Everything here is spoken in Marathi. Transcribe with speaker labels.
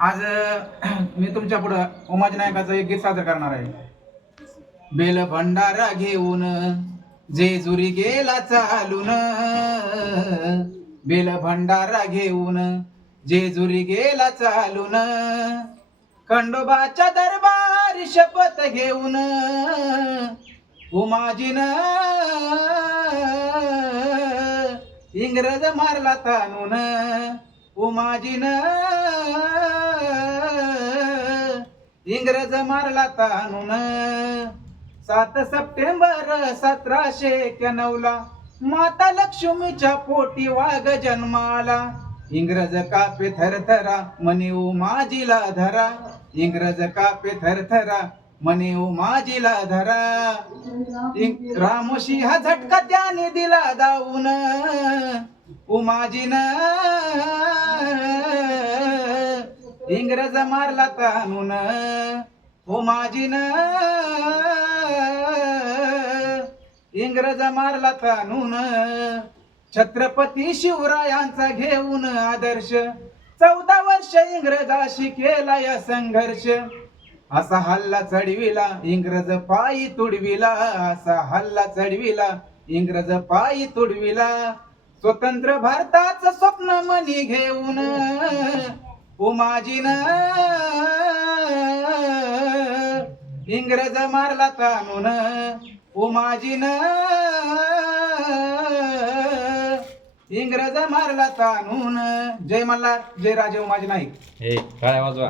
Speaker 1: आज मी तुमच्या पुढं उमाजी नायकाचं एक गीत सादर करणार आहे. बेल भंडारा घेऊन जेजुरी गेला चालून बेल भंडारा घेऊन जेजुरी गेला चालून खंडोबाच्या दरबारी शपथ घेऊन उमाजीन इंग्रज मारला तानून उमाजीन इंग्रज मारला तानून सात सप्टेंबर सतराशे एक्याण्णवला माता लक्ष्मीच्या पोटी वाघ जन्माला. इंग्रज कापे थरथरा म्हणे माझीला धरा. इंग्रज कापे थरथरा म्हणे माझीला धरा. रामोशी हा झटका त्याने दिला दाऊन. उमाजीन इंग्रज मारला तानून हो माझीन इंग्रज मारला तानून छत्रपती शिवरायांचा घेऊन आदर्श. चौदा वर्ष इंग्रजाशी केला या संघर्ष. असा हल्ला चढविला इंग्रज पायी तुडविला. असा हल्ला चढविला इंग्रज पायी तुडविला. स्वतंत्र भारताचं स्वप्न मनी घेऊन. उमाजीन. इंग्रज मारला तानून उमाजीन. इंग्रज मारला तानून जय मल्हार जय राजे उमाजी नाईक.
Speaker 2: हे वाजवा